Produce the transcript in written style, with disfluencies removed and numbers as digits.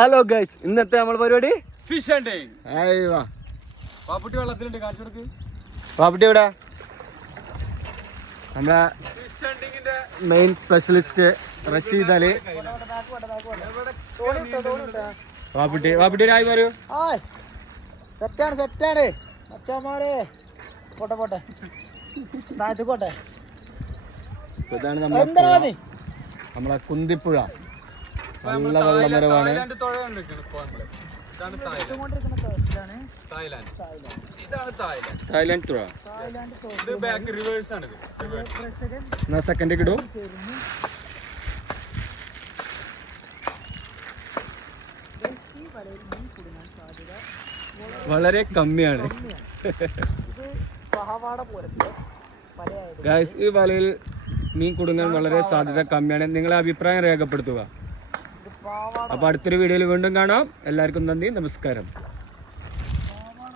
Hello guys, ഇന്നത്തെ നമ്മൾ പരിപാടി ഫിഷ് ഹണ്ടിങ്. പാപ്പുട്ടി വെള്ളത്തിലുണ്ട്, കാണിച്ചു കൊടുക്ക്. പാപ്പുട്ടി എവിടെ? നമ്മളെ മെയിൻ സ്പെഷ്യലിസ്റ്റ് റഷീദ് അലി. പാപ്പുട്ടി ആയി പറയൂ. സെറ്റാണ് അച്ഛന്മാരെ. പോട്ടെ താഴത്ത് പോട്ടെ. ഇതാണ് നമ്മളെ കുന്തിപ്പുഴ. നല്ല വെള്ളമരമാണ്. തായ്ലാൻഡ് തുഴ. എന്നാ സെക്കൻഡ് കിടൂ. വളരെ കമ്മിയാണ് ഗൈസ്. ഈ വലയിൽ മീൻ കുടുങ്ങാൻ വളരെ സാധ്യത കമ്മിയാണ്. നിങ്ങളെ അഭിപ്രായം രേഖപ്പെടുത്തുക. അപ്പൊ അടുത്തൊരു വീഡിയോയിൽ വീണ്ടും കാണാം. എല്ലാവർക്കും നന്ദി, നമസ്കാരം.